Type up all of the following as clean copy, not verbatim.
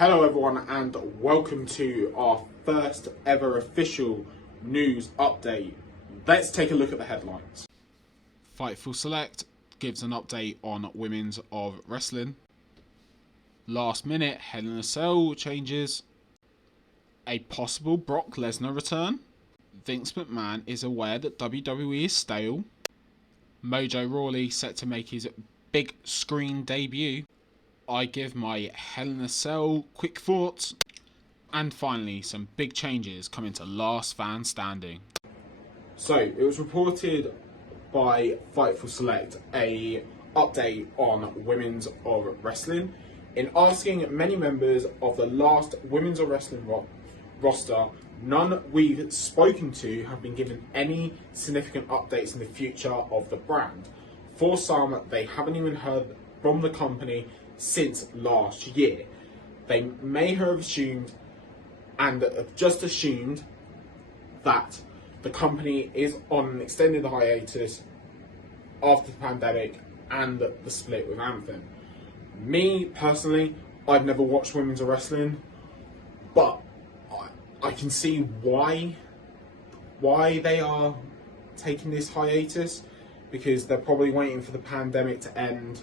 Hello everyone and welcome to our first ever official news update. Let's take a look at the headlines. Fightful Select gives an update on Women's of Wrestling. Last minute Hell in a Cell changes. A possible Brock Lesnar return. Vince McMahon is aware that WWE is stale. Mojo Rawley set to make his big screen debut. I give my Hell in a Cell quick thoughts. And finally, some big changes coming to Last Fan Standing. So, it was reported by Fightful Select a update on Women's of Wrestling. In asking many members of the last Women's of Wrestling roster, none we've spoken to have been given any significant updates in the future of the brand. For some, they haven't even heard from the company since last year. They may have assumed and have just assumed that the company is on an extended hiatus after the pandemic and the split with Anthem. Me, personally, I've never watched Women's Wrestling, but I can see why they are taking this hiatus, because they're probably waiting for the pandemic to end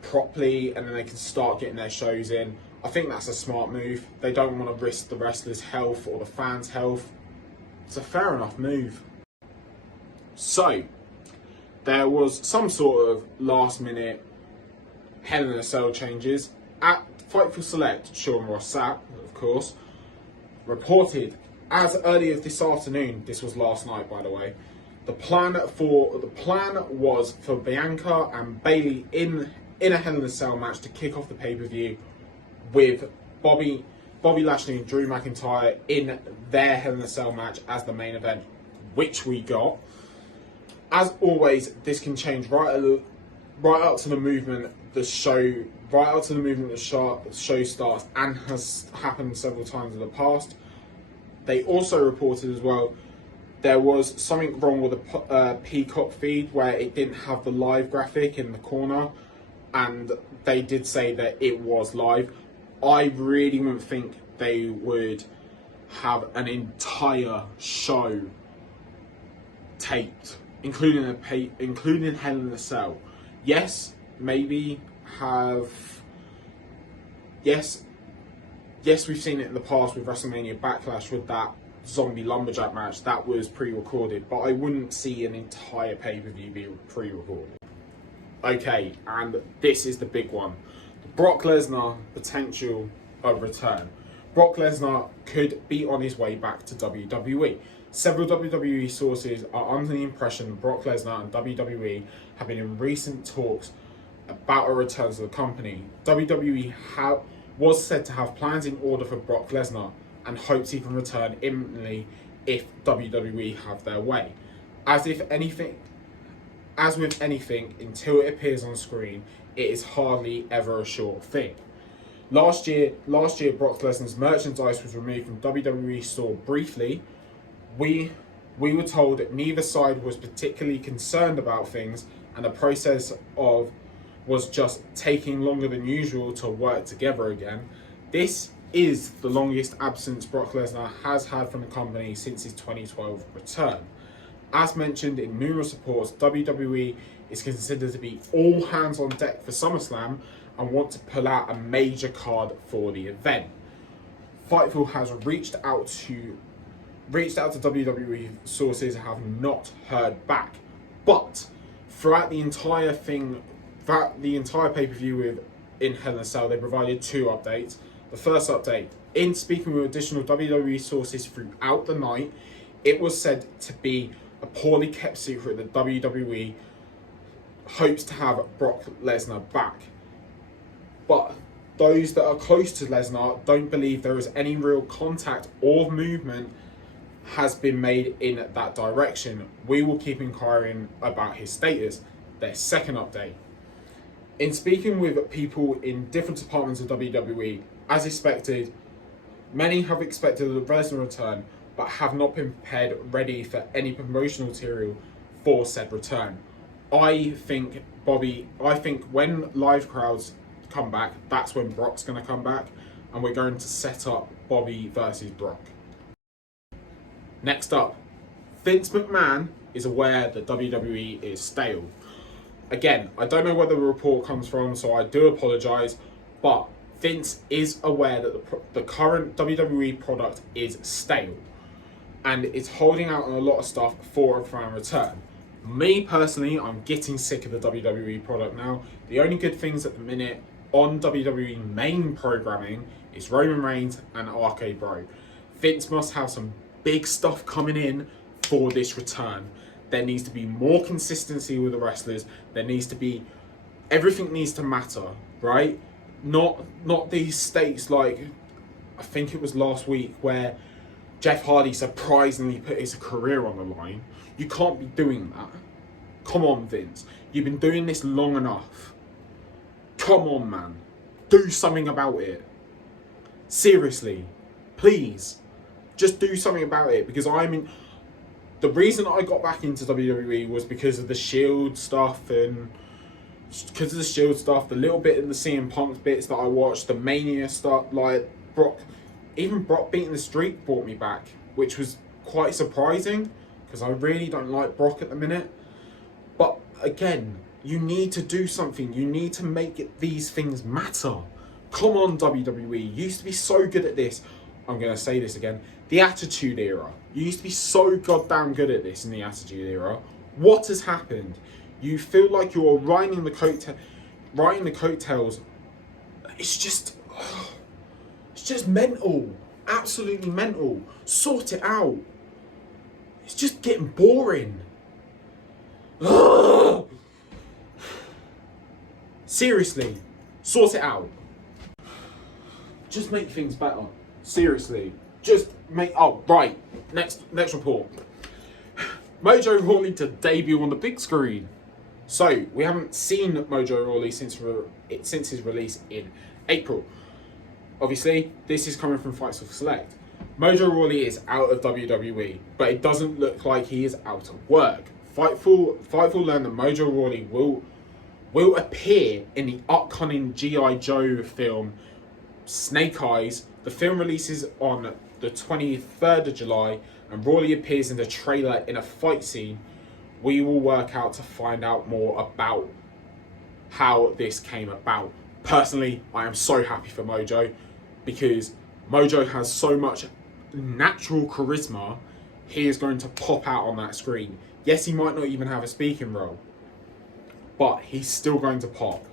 properly and then they can start getting their shows in. I think that's a smart move. They don't want to risk the wrestlers' health or the fans' health. It's a fair enough move. So, there was some sort of last minute Hell in a Cell changes. At Fightful Select, Sean Ross Sapp, of course, reported as early as this afternoon, this was last night by the way, the plan was for Bianca and Bayley in a Hell in a Cell match to kick off the pay-per-view with Bobby Lashley and Drew McIntyre in their Hell in a Cell match as the main event, which we got. As always, this can change right up to the movement the show starts, and has happened several times in the past. They also reported as well there was something wrong with the Peacock feed where it didn't have the live graphic in the corner, and they did say that it was live. I really wouldn't think they would have an entire show taped, including Hell in a Cell. Yes, maybe have. Yes, we've seen it in the past with WrestleMania Backlash with that Zombie Lumberjack match. That was pre-recorded, but I wouldn't see an entire pay-per-view be pre-recorded. Okay, and this is the big one. Brock Lesnar potential of return. Brock Lesnar could be on his way back to WWE. Several WWE sources are under the impression Brock Lesnar and WWE have been in recent talks about a return to the company. WWE was said to have plans in order for Brock Lesnar and hopes he can return imminently if WWE have their way. As with anything, until it appears on screen, it is hardly ever a sure thing. Last year, Brock Lesnar's merchandise was removed from WWE store briefly. We were told that neither side was particularly concerned about things, and the process was just taking longer than usual to work together again. This is the longest absence Brock Lesnar has had from the company since his 2012 return. As mentioned in numerous reports, WWE is considered to be all hands on deck for SummerSlam and want to pull out a major card for the event. Fightful has reached out to WWE sources and have not heard back. But throughout the entire pay-per-view in Hell in a Cell, they provided two updates. The first update, in speaking with additional WWE sources throughout the night, it was said to be a poorly kept secret that WWE hopes to have Brock Lesnar back. But those that are close to Lesnar don't believe there is any real contact or movement has been made in that direction. We will keep inquiring about his status. Their second update. In speaking with people in different departments of WWE, as expected, many have expected a Lesnar return, but have not been prepared ready for any promotional material for said return. I think when live crowds come back, that's when Brock's going to come back. and we're going to set up Bobby versus Brock. Next up, Vince McMahon is aware that WWE is stale. Again, I don't know where the report comes from, so I do apologise, but Vince is aware that the current WWE product is stale and it's holding out on a lot of stuff for a fan return. Me personally, I'm getting sick of the WWE product now. The only good things at the minute on WWE main programming is Roman Reigns and RK Bro. Vince must have some big stuff coming in for this return. There needs to be more consistency with the wrestlers. There needs to be, everything needs to matter, right? Not these states like, I think it was last week where Jeff Hardy surprisingly put his career on the line. You can't be doing that. Come on, Vince. You've been doing this long enough. Come on, man. Do something about it. Seriously. Please. Just do something about it, because the reason I got back into WWE was because of the Shield stuff, and because of the Shield stuff, the little bit in the CM Punk bits that I watched, the Mania stuff, like Brock beating the streak brought me back, which was quite surprising because I really don't like Brock at the minute. But again, you need to do something. You need to make these things matter. Come on, WWE. You used to be so good at this. I'm going to say this again. The Attitude Era. You used to be so goddamn good at this in the Attitude Era. What has happened? You feel like you're riding the coattails. It's just mental. Absolutely mental. Sort it out. It's just getting boring. Seriously. Sort it out. Just make things better. Seriously. Just make... Oh, right. Next report. Mojo Rawley to debut on the big screen. So, we haven't seen Mojo Rawley since his release in April. Obviously, this is coming from Fightful Select. Mojo Rawley is out of WWE, but it doesn't look like he is out of work. Fightful learned that Mojo Rawley will appear in the upcoming G.I. Joe film Snake Eyes. The film releases on the 23rd of July, and Rawley appears in the trailer in a fight scene. We will work out to find out more about how this came about. Personally, I am so happy for Mojo, because Mojo has so much natural charisma. He is going to pop out on that screen. Yes, he might not even have a speaking role, but he's still going to pop.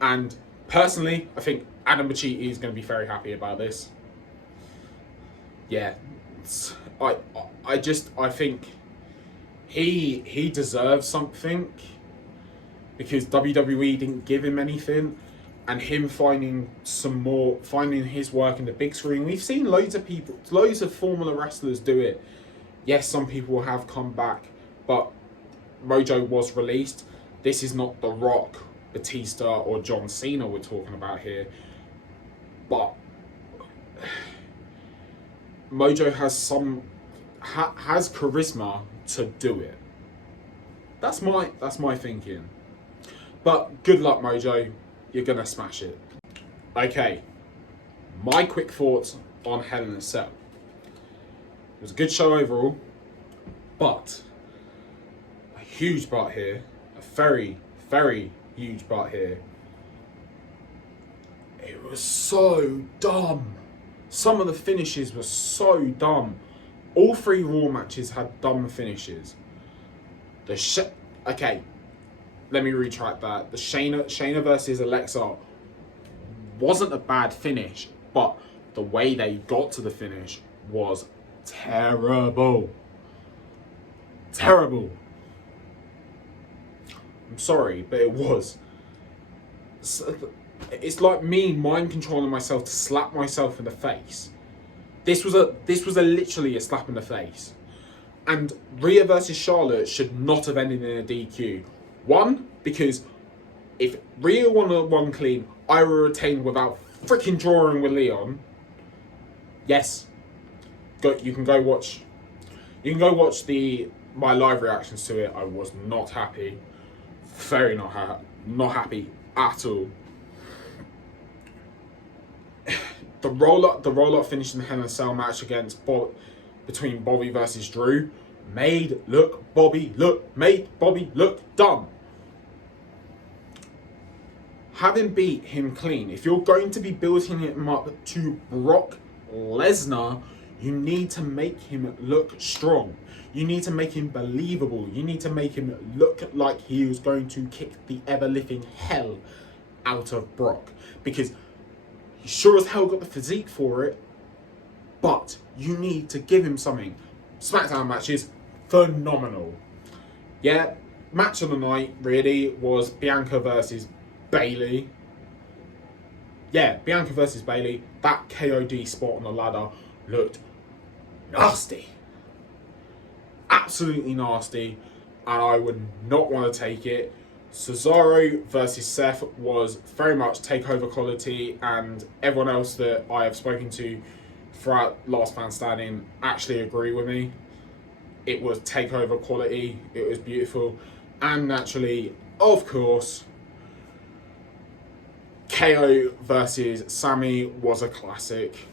And personally, I think Adam Pacitti is going to be very happy about this. Yeah, I think he deserves something, because WWE didn't give him anything, and him finding his work in the big screen. We've seen loads of Formula wrestlers do it. Yes, some people have come back, but Mojo was released. This is not The Rock, Batista, or John Cena we're talking about here, but Mojo has charisma to do it. That's my thinking. But good luck, Mojo. You're gonna smash it. Okay, my quick thoughts on Hell in a Cell. It was a good show overall, but a huge part here, a very, very huge part here. It was so dumb. Some of the finishes were so dumb. All three Raw matches had dumb finishes. Okay, let me retract that. The Shayna versus Alexa wasn't a bad finish, but the way they got to the finish was terrible. Terrible. I'm sorry, but it was. It's like me mind controlling myself to slap myself in the face. This was literally a slap in the face. And Rhea versus Charlotte should not have ended in a DQ. One, because if Rhea won clean, I would retain without freaking drawing with Leon. Yes. You can go watch my live reactions to it. I was not happy. Very not happy at all. the roll-up finish in the Hell in a Cell match between Bobby versus Drew made Bobby look dumb. Having beat him clean, if you're going to be building him up to Brock Lesnar, you need to make him look strong. You need to make him believable. You need to make him look like he is going to kick the ever-living hell out of Brock. Because he sure as hell got the physique for it, but you need to give him something. SmackDown matches, phenomenal. Yeah, match of the night really was Bianca versus Bayley. Yeah, Bianca versus Bayley. That KOD spot on the ladder looked nasty. Absolutely nasty. And I would not want to take it. Cesaro versus Seth was very much takeover quality, and everyone else that I have spoken to throughout Last Man Standing actually agree with me. It was takeover quality. It was beautiful. And naturally, of course, KO versus Sammy was a classic.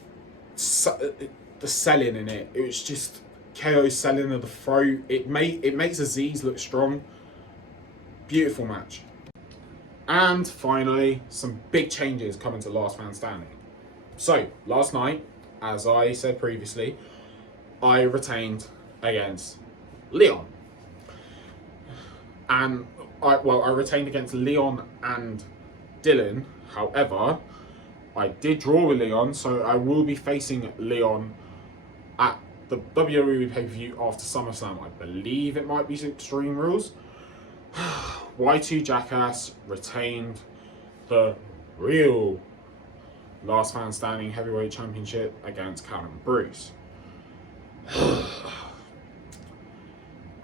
The selling in it was just KO selling of the throat. It makes Aziz look strong. Beautiful match. And finally, some big changes coming to Last Man Standing. So, last night, as I said previously, I retained against Leon. And I retained against Leon and Dylan. However, I did draw with Leon, so I will be facing Leon at the WWE pay-per-view after SummerSlam. I believe it might be Extreme Rules. Y2 Jackass retained the real Last Man Standing Heavyweight Championship against Callum Bruce.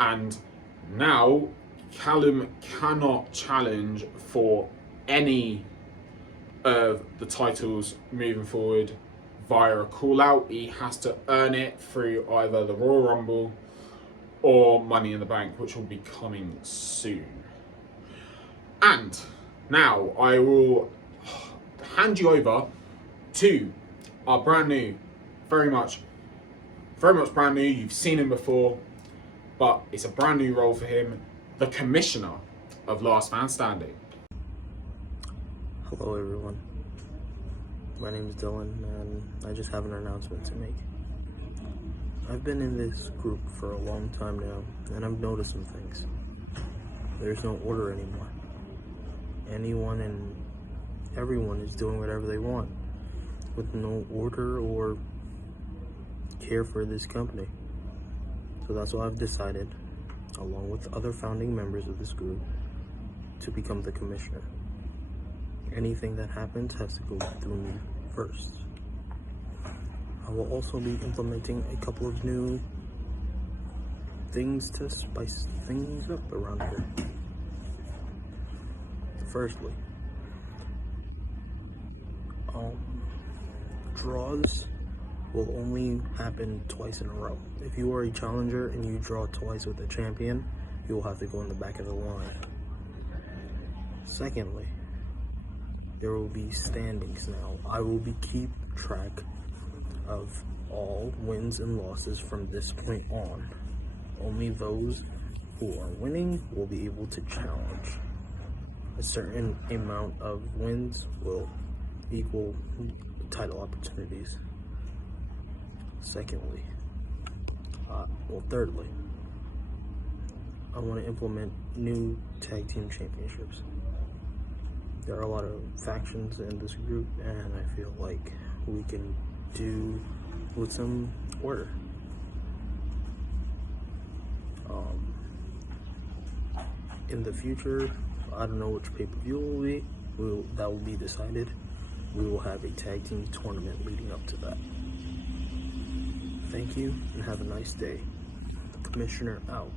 And now Callum cannot challenge for any of the titles moving forward via a call out. He has to earn it through either the Royal Rumble or Money in the Bank, which will be coming soon. And now I will hand you over to our brand new, very much brand new. You've seen him before, but it's a brand new role for him, the Commissioner of Last Man Standing. Hello everyone, my name is Dylan and I just have an announcement to make. I've been in this group for a long time now and I've noticed some things. There's no order anymore. Anyone and everyone is doing whatever they want with no order or care for this company. So that's why I've decided, along with other founding members of this group, to become the commissioner. Anything that happens has to go through me first. I will also be implementing a couple of new things to spice things up around here. Firstly, draws will only happen twice in a row. If you are a challenger and you draw twice with a champion, you will have to go in the back of the line. Secondly, there will be standings now. I will be keep track of all wins and losses from this point on. Only those who are winning will be able to challenge. A certain amount of wins will equal title opportunities. Thirdly, I want to implement new tag team championships. There are a lot of factions in this group, and I feel like we can do with some order. In the future, I don't know which pay-per-view will be. That will be decided. We will have a tag team tournament leading up to that. Thank you, and have a nice day. Commissioner out.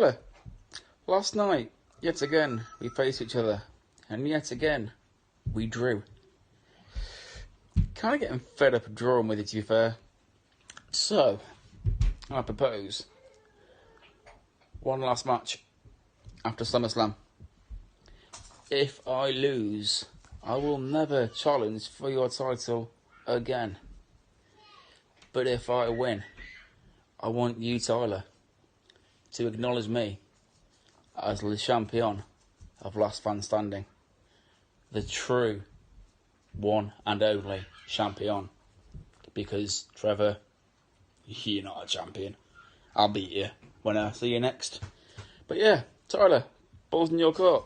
Tyler, last night, yet again, we faced each other, and yet again, we drew. Kind of getting fed up of drawing with you, to be fair. So, I propose one last match after SummerSlam. If I lose, I will never challenge for your title again. But if I win, I want you, Tyler, to acknowledge me as the champion of Last Man Standing. The true one and only champion. Because, Trevor, you're not a champion. I'll beat you when I see you next. But yeah, Tyler, ball's in your court.